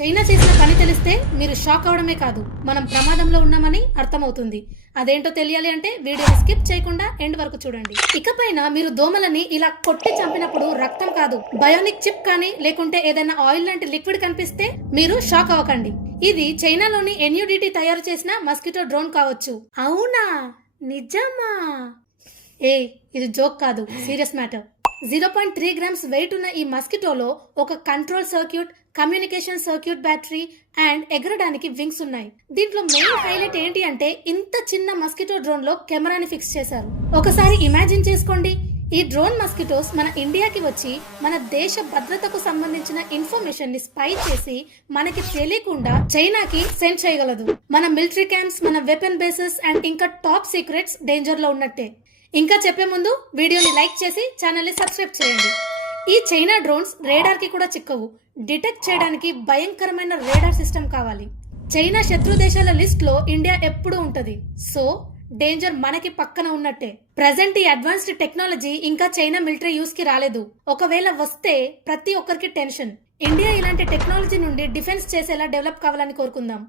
China చేసిన పని తెలిస్తే మీరు షాక్ అవడమే కాదు, మనం ప్రమాదంలో ఉన్నామని అర్థమవుతుంది. అదేంటో తెలియాలి అంటే వీడియోని స్కిప్ చేయకుండా ఎండ్ వరకు చూడండి. ఇకపైన మీరు దోమలని ఇలా కొట్టి చంపినప్పుడు రక్తం కాదు, బయోనిక్ చిప్ కానీ లేకుంటే ఏదైనా ఆయిల్ లాంటి లిక్విడ్ కనిపిస్తే మీరు షాక్ అవ్వకండి. ఇది చైనాలోని ఎన్యూడిటి తయారు చేసిన మస్కిటో డ్రోన్ కావచ్చు. అవునా, నిజమా? ఇది జోక్ కాదు, సీరియస్ మ్యాటర్. 0.3 గ్రామ్స్ వెయిట్ ఉన్న ఈ మస్కిటోలో ఒక control circuit, communication circuit, battery and ఎగరడానికి వింగ్స్ ఉన్నాయి. దీంట్లో మెయిన్ హైలైట్ ఏంటి అంటే ఇంత చిన్న మస్కిటో డ్రోన్ లో కెమెరాని ఫిక్స్ చేశారు. ఒకసారి ఇమాజిన్ చేసుకోండి, ఈ డ్రోన్ మస్కిటోస్ మన ఇండియాకి వచ్చి మన దేశ భద్రతకు సంబంధించిన ఇన్ఫర్మేషన్ ని స్పై చేసి మనకి తెలియకుండా చైనాకి సెండ్ చేయగలదు. మన మిలిటరీ క్యాంప్స్, మన వెపన్ బేసెస్ అండ్ ఇంకా టాప్ సీక్రెట్స్ డేంజర్ లో ఉన్నట్టే. ఇంకా చెప్పే ముందు వీడియోని లైక్ చేసి ఛానల్ని సబ్స్క్రైబ్ చేయండి. ఈ చైనా డ్రోన్స్ రేడార్ కి కూడా చిక్కవు. డిటెక్ట్ చేయడానికి భయంకరమైన రేడార్ సిస్టమ్ కావాలి. చైనా శత్రు దేశాల లిస్ట్ లో ఇండియా ఎప్పుడూ ఉంటది. సో డేంజర్ మనకి పక్కన ఉన్నట్టే. ప్రెజెంట్ ఈ అడ్వాన్స్డ్ టెక్నాలజీ ఇంకా చైనా మిలిటరీ యూస్ కి రాలేదు. ఒకవేళ వస్తే ప్రతి ఒక్కరికి టెన్షన్. ఇండియా ఇలాంటి టెక్నాలజీ నుండి డిఫెన్స్ చేసేలా డెవలప్ కావాలని కోరుకుందాం.